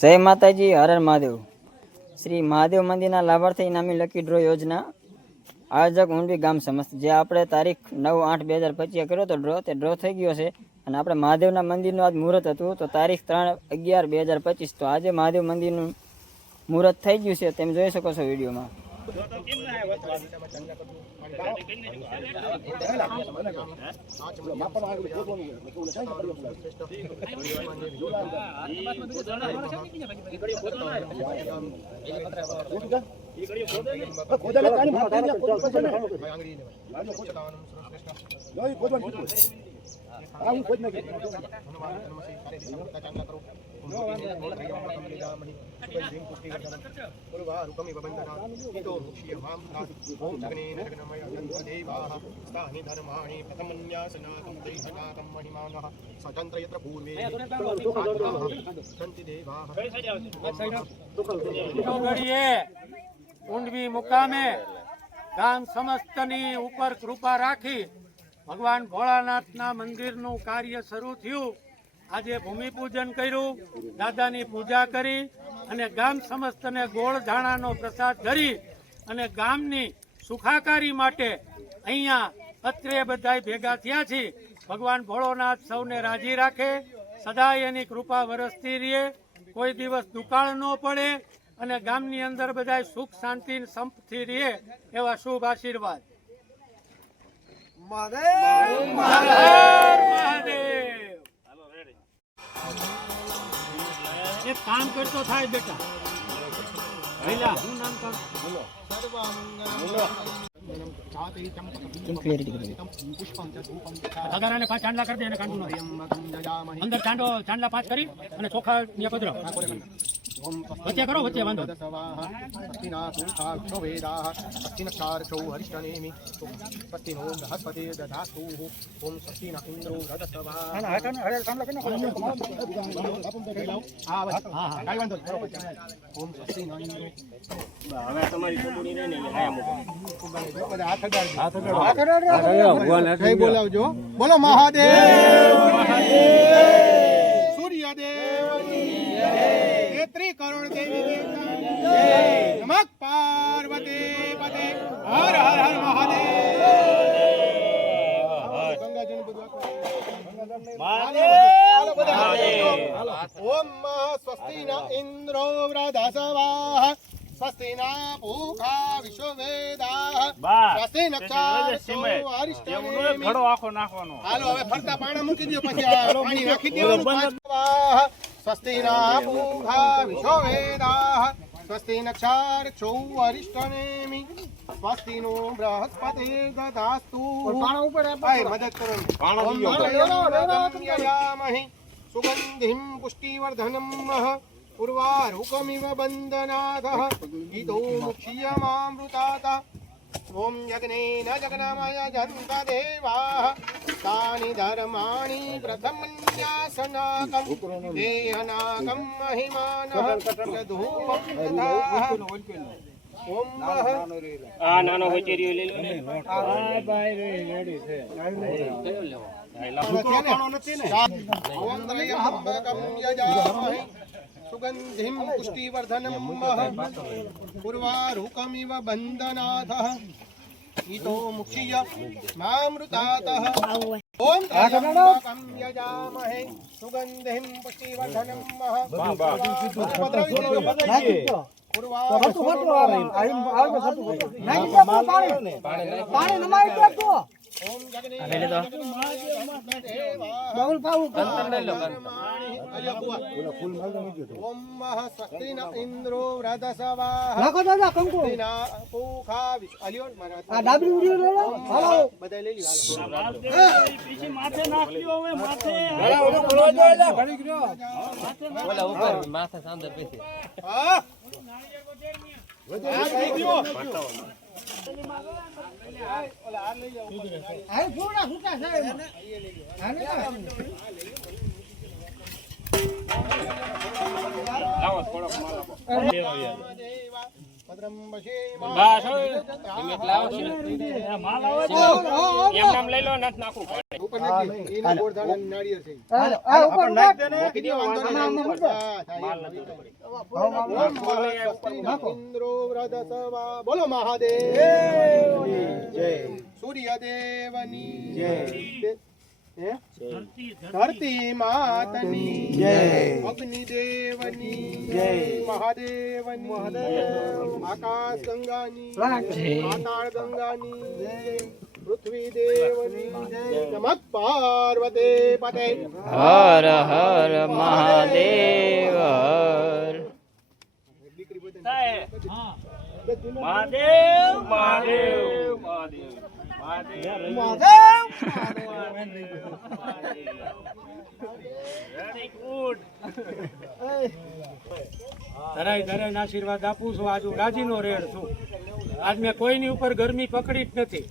જય માતાજી, હર હર મહાદેવ। શ્રી મહાદેવ મંદિરના લાભાર્થી ઇનામી લકી ડ્રો યોજના આયોજક ઊંડવી ગામ સમસ્ત, જે આપણે તારીખ 9/8/2025 કર્યો તો ડ્રો, તે ડ્રો થઈ ગયો છે। અને આપણે મહાદેવના મંદિરનું આજ મુહૂર્ત હતું, તો તારીખ 3/11/2025, તો આજે મહાદેવ મંદિરનું મુહૂર્ત થઈ ગયું છે, તમે જોઈ શકો છો વિડીયોમાં। ઊંડવી મુકામે ગામ સમસ્તની ઉપર કૃપા રાખી ભગવાન ભોળાનાથના મંદિરનું કાર્ય શરૂ થયું। આજે ભૂમિપૂજન કર્યું, દાદાની પૂજા કરી અને ગામ સમસ્તને ગોળ ધાણાનો પ્રસાદ ધરી અને ગામની સુખાકારી માટે અહીંયા અત્રે બધાય ભેગા થયા છીએ। ભગવાન ભોળોનાથ સૌને રાજી રાખે, સદાય એની કૃપા વરસતી રહે, કોઈ દિવસ દુકાળ ન પડે અને ગામની અંદર બધાય સુખ શાંતિ સંપથી રહે એવા શુભ આશીર્વાદ। એક કામ કરતો થાય બેટા, પહેલા હું નામ કર સાધારણ 5 ચાંદલા કરી દે અને કાંડું અંદર ચાંદલા 5 કરી અને ચોખા ને પધરો વચ્ચે કરો, વચ્ચે વાંધો બોલાવજો। બોલો મહાદેવ, સૂર્યદેવ, ત્રિકરણ દેવી દેવતા, નમઃ પાર્વતી પતે, હર હર હર મહાદેવ। ઓમ સ્વસ્તિ ન ઇન્દ્રો વૃધસ્વાહ, સ્વસ્તિ ના પૂષા વિશ્વવેદાઃ, સ્વસ્તિ નક્ષત્રો અરિષ્ટનેમિ। ઘડો આખો નાખવાનો, હાલો હવે ફરતા પાણી મૂકી દો, પછી પાણી નાખી દેવાનું। સ્વસ્તિ ના પૂષા વિશ્વવેદાઃ, સ્વસ્તિ નક્ષત્રો અરિષ્ટનેમિ, સ્વસ્તિ નો બૃહસ્પતિ દદાસ્તુ। મદદ કરો, સુગંધિમ પુષ્ટિવર્ધનમ ઉર્વારુકમિવ બંદનાથઃ, ઈદો મુખ્યમામૃતાતા। ઓમ યજ્ઞેન જગનામય જંત દેવાઃ, તાનિ ધર્માણિ પ્રથમન્યાસનાકં, દેહનાકં મહિમાનઃ ધૂપં દધાઃ। ઓમ આ નાનો વચેરીઓ લઈ લો ને, આ ભાઈ રેડી છે, ઓમ ત્રયંબકં યજામહે સુગંધિમ પુષ્ટિવર્ધનમ ઉર્વારુકમિવ બંદનાથઃ, ઈતો મુખ્ય મામૃતાતઃ। ઓમ ત્રયંબકં યજામહે સુગંધિમ પુષ્ટિવર્ધનમ સ્વસ્તિ ન ઇન્દ્રો વૃધસ્વાહ, પૂષા બધા લઈ ભદ્રમ પશ્યે ઉપર નાખી એના ગોળધાન નાળિયેર છે ઉપર નાખ દે ને ઇન્દ્રો વ્રતસવા બોલો મહાદેવ જય સૂર્યદેવની જય ધરતી માતની જય અગ્નિદેવની જય મહાદેવની આકાશ ગંગાની પાતાળ ગંગાની જય પૃથ્વી દેવની જય નમઃ પાર્વતી પતે હર હર મહાદેવ હર ધરાય ધરાય આશીર્વાદ આપું છું. આજ હું રાજીનો રેડ છું. આજ મેં કોઈની ઉપર ગરમી પકડી જ નથી.